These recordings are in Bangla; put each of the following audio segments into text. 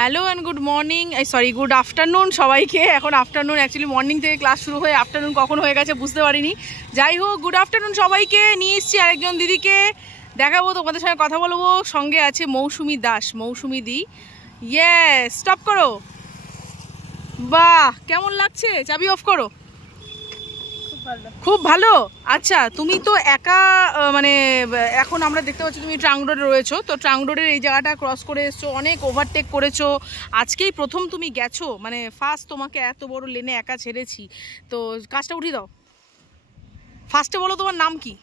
Hello and good morning, sorry good afternoon সবাইকে। এখন আফটারনুন, অ্যাকচুয়ালি মর্নিং থেকে ক্লাস শুরু হয়ে আফটারনুন কখন হয়ে গেছে বুঝতে পারিনি। যাই হোক, গুড আফটারনুন সবাইকে। নিয়ে এসেছি আরেকজন দিদিকে, দেখাবো তোমাদের সঙ্গে কথা বলবো। সঙ্গে আছে মৌসুমি দাস, মৌসুমি দি। ইয়েস, স্টপ করো। বাহ, কেমন লাগছে? চাবি অফ করো। খুব ভালো। আচ্ছা, তুমি তো একা, মানে এখন আমরা দেখতে পাচ্ছি তুমি ট্রাঙ্ক রোডে রয়েছো, তো ট্রাঙ্ক রোডের এই জায়গাটা ক্রস করে এসছো, অনেক ওভারটেক করেছো। আজকেই প্রথম তুমি গেছো, মানে ফার্স্ট তোমাকে এত বড় লেনে একা ছেড়েছি, তো কাজটা উঠিয়ে দাও। ফার্স্টে বলো তোমার নাম কি?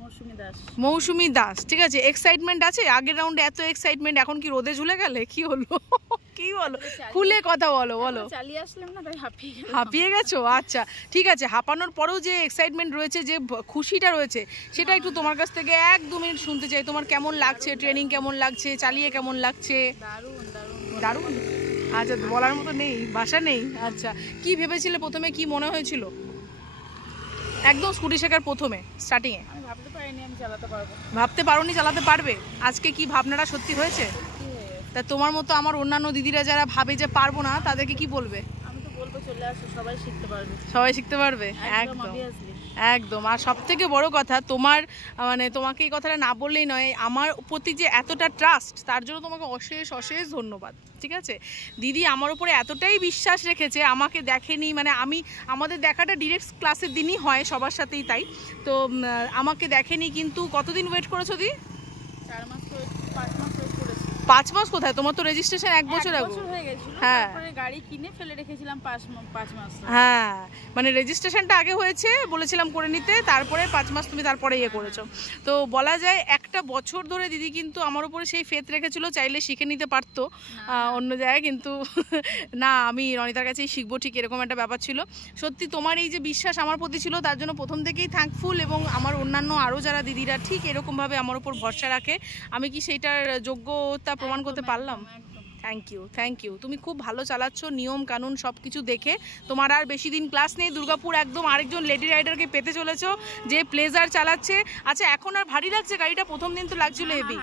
মৌসুমি দাস। মৌসুমি দাস, ঠিক আছে। এক্সাইটমেন্ট আছে? আগের রাউন্ডে এত এক্সাইটমেন্ট, এখন কি রোদে ঝুলে গেলে? কি হলো? কি বলো, খুলে কথা বলো। বলো, চালিয়ে আসলাম না তাই হাঁপিয়ে গেছো? আচ্ছা ঠিক আছে, হাঁপানোর পরেও যে এক্সাইটমেন্ট রয়েছে, যে খুশিটা রয়েছে, সেটা একটু তোমার কাছ থেকে 1-2 মিনিট শুনতে চাই। তোমার কেমন লাগছে? ট্রেনিং কেমন লাগছে? চালিয়ে কেমন লাগছে? দারুণ দারুণ দারুণ। আচ্ছা, বলার মতো নেই, ভাষা নেই। আচ্ছা, কি ভেবেছিলে প্রথমে? কি মনে হয়েছিল একদম স্কুটি শেখার প্রথমে স্টার্টিংয়ে? আমি ভাবতে পারিনি আমি চালাতে পারবো। ভাবতে পারোনি চালাতে পারবে? আজকে কি ভাবনাটা সত্যি হয়েছে? তা তোমার মতো আমার অন্যান্য দিদিরা যারা ভাবে যে পারবো না, তাদেরকে কি বলবে? আমি তো বলবো চলে আসো, সবাই শিখতে পারবে। সবাই শিখতে পারবে, একদম একদম। আর সব থেকে বড় কথা, তোমার মানে তোমাকে এই কথাটা না বললেই নয়, আমার প্রতি যে এতটা ট্রাস্ট, তার জন্য তোমাকে অশেষ অশেষ ধন্যবাদ। ঠিক আছে, দিদি আমার উপরে এতটাই বিশ্বাস রেখেছে, আমাকে দেখেনি, মানে আমাদের দেখাটা ডিরেক্ট ক্লাসের দিনই হয় সবার সাথেই, তাই তো আমাকে দেখেনি, কিন্তু কতদিন ওয়েট করেছো দিদি? 4 মাস, 5 মাস ওয়েট করেছি। 5 মাস কোথায়? তোমার তো রেজিস্ট্রেশন 1 বছর আগে হয়ে গেছিল। হ্যাঁ, তারপরে গাড়ি কিনে ফেলে রেখেছিলাম 5 মাস। হ্যাঁ, মানে রেজিস্ট্রেশনটা আগে হয়েছে, বলেছিলাম করে নিতে, তারপরে 5 মাস তুমি তারপরে ইয়ে করেছো। তো বলা যায় 1টা বছর ধরে দিদি কিন্তু আমার উপরে সেই ফেথ রেখেছিল, চাইলে শিখে নিতে পারতো অন্য জায়গায়, কিন্তু না, আমি রনিতার কাছেই শিখবো, ঠিক এরকম একটা ব্যাপার ছিল। সত্যি তোমার এই যে বিশ্বাস আমার প্রতি ছিল, তার জন্য প্রথম থেকেই থ্যাঙ্কফুল। এবং আমার অন্যান্য আরও যারা দিদিরা ঠিক এরকমভাবে আমার উপর ভরসা রাখে, আমি কি সেইটার যোগ্যতা প্রমাণ করতে পারলাম? Thank you, thank you. তুমি খুব ভালো চালাচ্ছ, নিয়ম কানুন সব কিছু দেখে। তোমার আর বেশি দিন ক্লাস নেই, দুর্গাপুর একদম আরেকজন লেডি রাইডারকে পেতে চলেছো, যে প্লেজার চালাচ্ছে। আচ্ছা, এখন আর ভারী লাগছে গাড়িটা? প্রথম দিন তো লাগছিল হেভি,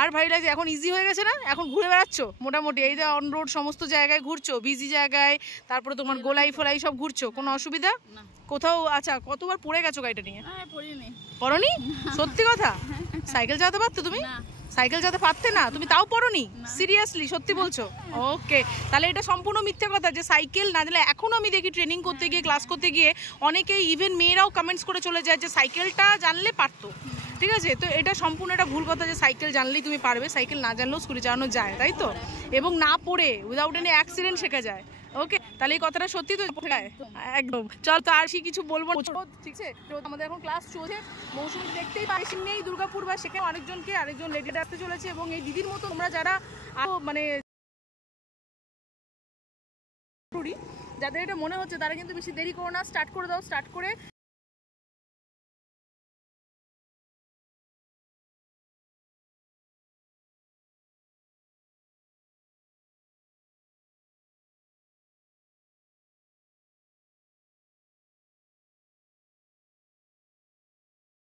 আর ভারী লাগছে? এখন ইজি হয়ে গেছে না? এখন ঘুরে বেড়াচ্ছ মোটামুটি, এই যে অন রোড সমস্ত জায়গায় ঘুরছো, বিজি জায়গায়, তারপরে তোমার গোলাই ফোলাই সব ঘুরছো, কোনো অসুবিধা কোথাও? আচ্ছা, কতবার পড়ে গেছো গাড়িটা নিয়ে? পড়নি? সত্যি কথা? সাইকেল চালাতে পারতো তুমি? সাইকেল চালাতে পারতে না তুমি, তাও পড়োনি? সিরিয়াসলি সত্যি বলছো? ওকে, তাহলে এটা সম্পূর্ণ মিথ্যে কথা যে সাইকেল না জানলে। এখনও আমি দেখি ট্রেনিং করতে গিয়ে, ক্লাস করতে গিয়ে অনেকেই, ইভেন মেয়েরাও কমেন্টস করে চলে যায় যে সাইকেলটা জানলে পারতো। ঠিক আছে, তো এটা সম্পূর্ণ একটা ভুল কথা যে সাইকেল জানলেই তুমি পারবে। সাইকেল না জানলেও স্কুটি চালানো যায়, তাই তো? এবং না পড়ে উইদাউট এনি অ্যাক্সিডেন্ট শেখা যায়। ওকে, তাহলে এই কথাটা সত্যি তো? একদম। চল, তো আর কিছু বলবো, ঠিক আছে? আমাদের এখন ক্লাস চলছে। মৌসুমি দেখতেই পাইছি নেই দুর্গাপুর, বা সেখানে আরেকজন লেডি আসতে চলেছে। এবং এই দিদির মতো তোমরা যারা মানে যাদের এটা মনে হচ্ছে, তারা কিন্তু বেশি দেরি করো না, স্টার্ট করে দাও। স্টার্ট করে